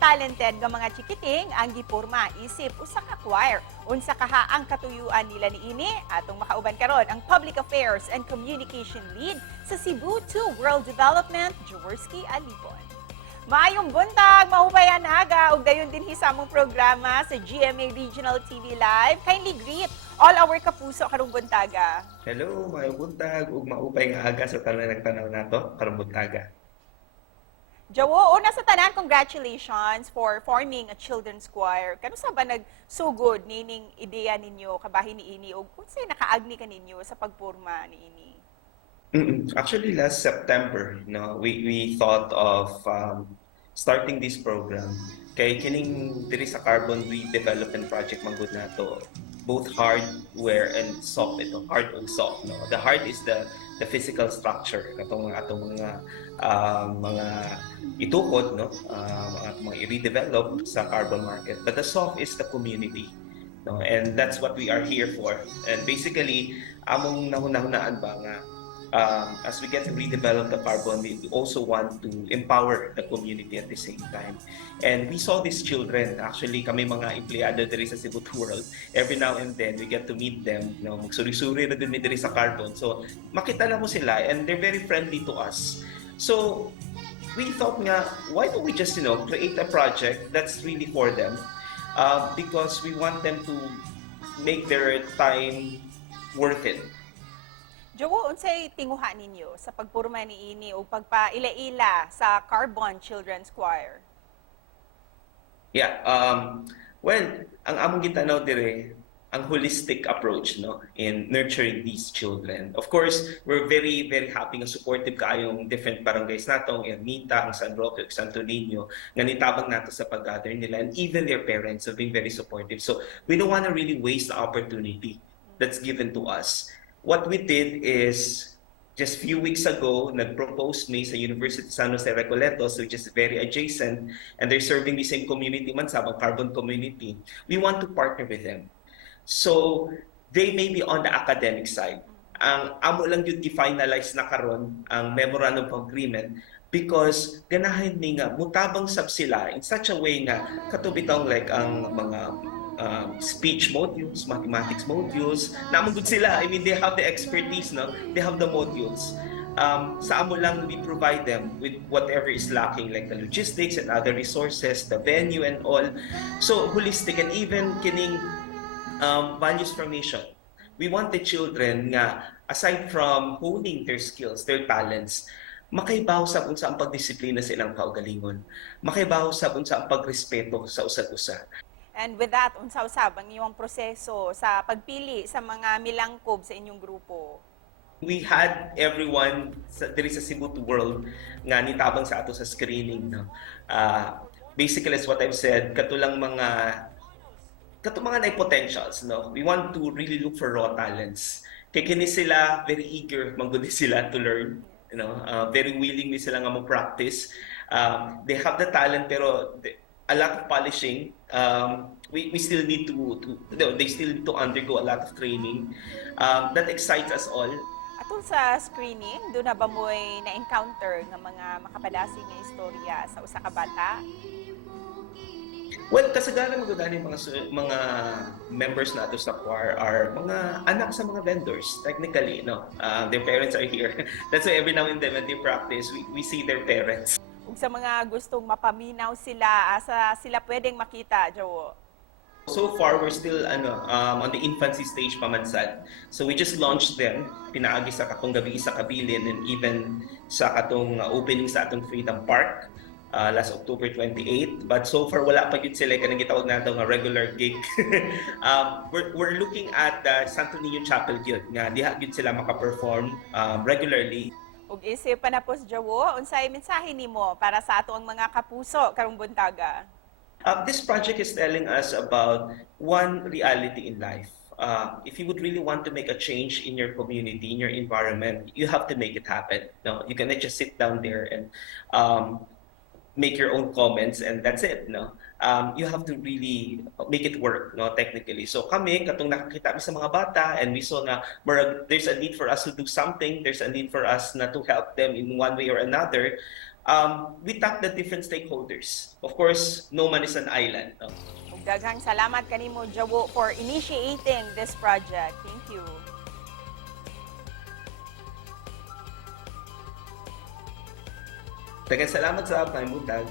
talented nga mga chikiting ang giporma isip usa ka choir. Unsa kaha ang katuyuan nila niini atong makauban karon ang Public Affairs and Communication Lead sa Cebu 2 World Development, Jaworski Alipon. Maayong buntag, mahubayan aga, ug dayon din sa among programa sa GMA Regional TV Live. Kindly greet all our kapuso karong buntaga. Hello, maayong buntag ug maupay nga aga sa tanan ng tanaw nato karong buntaga. Jawo, una sa tanan, congratulations for forming a children's choir. Kano sa ba nagsugod nining ideya ninyo kabahin niini ug unsay nakaagni kaninyo sa pagporma niini? Actually, last September, we thought of starting this program. Kay kining diri sa carbon redevelopment project manggod nato, both hardware and soft ito, hard and soft. No? The hard is the physical structure katong atong mga itukod, no, mga i-redevelop sa carbon market, but the soft is the community, no, and that's what we are here for. And basically among nahunahunaan ba nga as we get to redevelop the carbon, we also want to empower the community at the same time. And we saw these children, actually kami mga empleyado diri sa Cebu World, every now and then we get to meet them, no, magsuri-suri na din diri sa carbon. So makita na mo sila and they're very friendly to us. So we thought nga, why don't we just create a project that's really for them, because we want them to make their time worth it. Jawo, unsay tinguha ninyo sa pagporma niini o pagpaila-ila sa Carbon Children's Choir? Yeah, well, ang among gitanaw dire ang holistic approach, no, in nurturing these children. Of course, we're very happy nga supportive kaayong different barangays nato, ang Ermita, ang San Roque, ang Santo Niño, nga nitabang nato sa pag-gather nila, and even their parents have been very supportive. So we don't want to really waste the opportunity that's given to us. What we did is, just few weeks ago, nag-propose me sa University of San Jose Recoletos, which is very adjacent, and they're serving the same community man, sabang carbon community. We want to partner with them. So, they may be on the academic side. Ang amo lang yun i-finalize na karon ang memorandum of agreement, because ganahin ni nga mutabang sab sila in such a way nga katubitaw like ang mga speech modules, mathematics modules, naman good sila. I mean, they have the expertise, no? They have the modules. Sa amo lang, we provide them with whatever is lacking, like the logistics and other resources, the venue and all. So, holistic, and even kining values formation. We want the children nga, aside from honing their skills, their talents, makaibaw sa unsa ang pagdisiplina sa ilang kaugalingon. Makaibaw sa unsa ang pagrespeto sa usad-usa. And with that, unsa-usab ang iyong proseso sa pagpili sa mga milangkob sa inyong grupo? We had everyone diri sa Cebu World nga nitabang sa ato sa screening, no. Basically, as what I've said, katulang mga nay potentials, no. We want to really look for raw talents. Kay kini sila very eager mangguni sila to learn, very willing ni sila nga mo-practice. They have the talent pero a lot of polishing. We still need they still need to undergo a lot of training. That excites us all. Atol sa screening, doon na ba mo'y na-encounter ng mga makapadasig na istorya sa usa ka bata? Well, kasagaran magagani mga members nato sa choir are mga anak sa mga vendors, technically, no. Their parents are here. That's why every now and then when they practice, we see their parents. Ug sa mga gustong mapaminaw sila, asa sila pwedeng makita, Jawo? So far, we're still on the infancy stage pamansad. So we just launched them, pinaagi sa katong gabi sa Kabilin, and even sa katong opening sa atong Freedom Park last October 28. But so far, wala pa yun sila kanang gitawag nato nga regular gig. We're looking at the Santo Niño Chapel yun, nga diha yun sila makaperform regularly. Ug isip pa na po sa Jawo, unsay mensahe nimo para sa ato ang mga kapuso karong buntaga? This project is telling us about one reality in life. If you would really want to make a change in your community, in your environment, you have to make it happen. No, you cannot just sit down there and make your own comments and that's it. No, you have to really make it work, no, technically. So kami, katong nakakita kami sa mga bata, and we saw na there's a need for us to do something, there's a need for us na to help them in one way or another. we thank the different stakeholders. Of course, no man is an island. No? Ug daghang salamat kanimo, Jawo, for initiating this project. Thank you. Daghang salamat sa pangutang.